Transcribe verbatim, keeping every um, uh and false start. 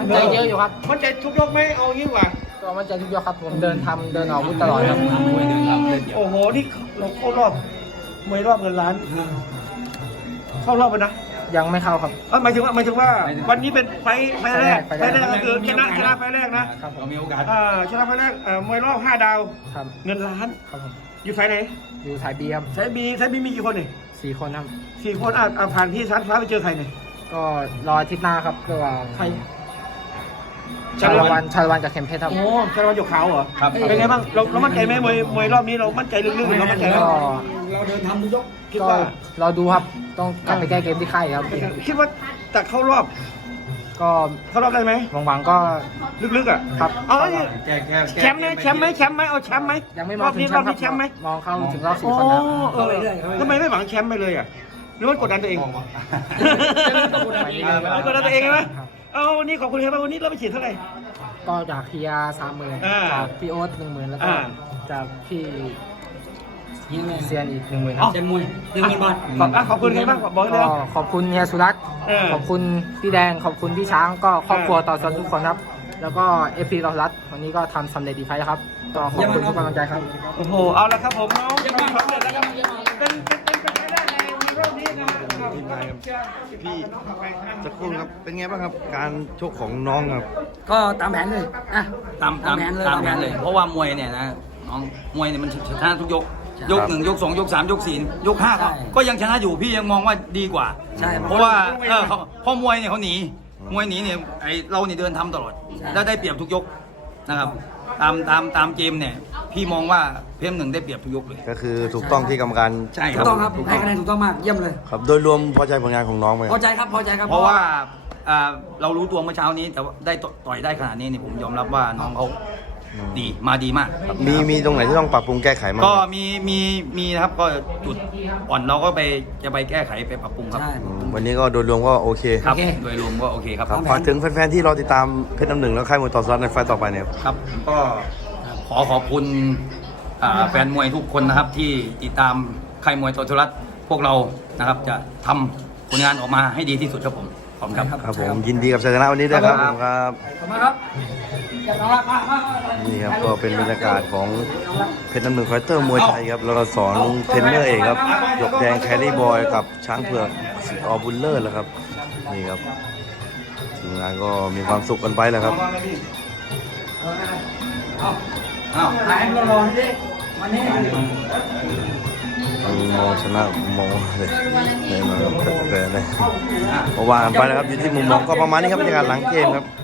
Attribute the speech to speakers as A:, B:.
A: มันใจเยอะอยู่ครับ
B: มันใจทุกยกไหมเอางี้ดีกว่า
A: ก็มันใจทุกยกครับผมเดินทำเดินออกอาวุธตลอดครับ
B: โอ้โหนี่เราเข้ารอบมวยรอบเงินล้านเข้ารอบไปนะ
A: ยังไม่เข้าครับ
B: เออหมายถึงว่าหมายถึงว่าวันนี้เป็นไฟไฟแรกไฟแรกก็คือชนะชนะไฟแรกนะครับ
A: ผมมีโอกาส
B: อ่าชนะไฟแรกเอ่อมวยรอบห้าดาว
A: ครับ
B: เงินล้าน
A: ครับผม
B: อยู่ไฟไหน
A: อยู่สายบีครับ
B: ไฟบีไฟบีมีกี่คนนี่
A: สี่คนครับ
B: สี่คนอ่ะอ่ะผ่านที่ชั้นฟ้าไปเจอใครเนี่ย
A: ก็รออาทิตย์หน้าครับระหว่าง
B: ใคร
A: ชาละวันชาละวันกับเข็มเพชรครับ
B: โอ้ชาละวันหยกขาวเหรอ
A: ครับ
B: เป็นไงบ้างเราเรามั่นใจไหมมวยมวยรอบนี้เรามั่นใจลึกๆหรือเรามั่นใจไหม
A: ก็
C: เราเดินทำทุกยก
B: คิด
A: ก็
B: ว่า
A: รอดูครับต้องกลับไปแก้เกมที่ค่ายครับ
B: คิดว่าจะเข้ารอบ
A: ก็
B: เข้ารอบได้ไหม
A: หวังๆก็
B: ลึกๆอ่ะ
A: ครับ
B: เอาเนี่ย
C: แก้แก้
B: แชมป์ไหมแชมป์ไหมแชมป์ไหมเอาแชมป์ไหม
A: ยังไม่ม
B: ร
A: อ
B: อง บ
A: ถึ
B: นี้
A: งแช
B: รอ
A: ม
B: บ
A: ป์ครั
B: นี้แชมป์ไหม
A: มองเข้าถึงรอบสี่
B: โอ้
A: คนครับ
B: เออทำไมไม่หวังแชมป์ไปเลยอ่ะหรือว่ากดดันตัวเองไม่กดดันตัวเองใช่ไหมเอาวันนี้ขอบคุณครับวันนี้เราไปฉีดเท่าไหร่
A: ก็จากเฮียสามหมื่น
B: อ่า
A: จากพี่โอ๊ตหนึ่งหมื่นแล้วก็
B: อ่า
A: จากพี่
C: ยังไง
A: เซียนอีกหนึ่งหมื่น
C: เจมมวยหนึ่งหมื่นบาท
B: ขอบอ่ะขอบคุณใครบ้างบอกเลย
A: ก็
B: นะ
A: ขอบคุณเฮียสุรัตน์
B: เออ
A: ขอบคุณพี่แดงขอบคุณพี่ช้างก็ครอบครัวต่อชนทุกคนครับ แล้วก็เอฟซีต่อรัฐวันนี้ก็ทำสำเร็จดีไฟแล้วครับก็ขอบคุณทุกกำลังใจครับ
B: โอ้โหเอาละครับผมน้องทำสำเร็จแล้วครับเป็นเป็นเป็นไปได้ในรอบนี้นะครับ
D: พี่สักครู่ครับ เป็นไงบ้างครับ การชกของน้องครับ
C: ก็ตามแผนเลยอ่ะ
E: ตามตาม
C: แผนเลย
E: ตามแผนเลย เพราะว่ามวยเนี่ยนะน้องมวยเนี่ยมันชนะทุกยก
C: ใช่
E: ยกหนึ่งยกสองยกสามยกสี่ยกห้า
C: ใช่
E: ก็ก็ยังชนะอยู่พี่ยังมองว่าดีกว่า
C: ใช่
E: เพราะว่าเออเขาเพราะมวยเนี่ยเขาหนีมวยหนีเนี่ยไอเราเนี่ยเดินทำตลอดแล้วได้เปรียบทุกยกนะครับ ตามตามตามเกมเนี่ยพี่มองว่าเพมหนึ่งได้เปรียบทุกยกเลย
D: ก็คือถูกต้องที่กรรมการ
E: ใช่ค
C: ถู
E: รับ
C: กต้องครับให้คะแนนถูกต้องมากเยี่ยมเลย
D: ครับ โดยรวมพอใจผลงานของน้องไหม
C: พอใจครับพอใจครับ
E: เพราะว่าอ่าเรารู้ตัวเมื่อเช้านี้ แต่ว่าได้ต่อยได้ขนาดนี้เนี่ยผมยอมรับว่าน้องเขาดีมาดีมาก
D: มีมีตรงไหนที่ต้องปรับปรุงแก้ไขมั้าง
E: ก็มีมีมีนะครับก็จุดอ่อนเราก็ไปจะไปแก้ไขไปปรับปรุงครับ
C: ใช่
D: อืมวันนี้ก็โดยรวมก็โอเค
E: ครับ
C: โอเค
E: โดยรวมก็โอเคครับ
D: ครับฝากถึงแฟนๆที่รอติดตามเพชรน้ำหนึ่งแล้วค่ายมวยต่อสลัดในไฟล์ต่อไปเนี่ย
E: ครับผมก็ขอขอบคุณอ่าแฟนมวยทุกคนนะครับ ที่ติดตามค่ายมวยโตทุรัตน์พวกเรานะครับ จะทำผลงานออกมาให้ดีที่สุดครับผมขอบคุณครับ
D: ครับผมยินดีกับชัยชนะวันนี้ด้วยครับผมครับ
C: ขอบคุณครับจับน้องรักมากมาก
D: นี่ครับก็เป็นบรรยากาศของเพชรน้ำหนึ่งไฟเตอร์มวยไทยครับแล้วก็สอนเทรนเนอร์เอกครับหยกแดงแคลรี่บอยกับช้างเผือกสิออบุลเลอร์แล้วครับนี่ครับทีมงานก็มีความสุขกันไปแล้วครับ
E: อ้าว
C: หายรอรอให้ดิวันนี้
D: มองชนะมองเลยเลยมาครับแต่เลยเพราะว่ากันไปแล้วครับอยู่ที่มุมมองก็ประมาณนี้ครับบรรยากาศหลังเกมครับ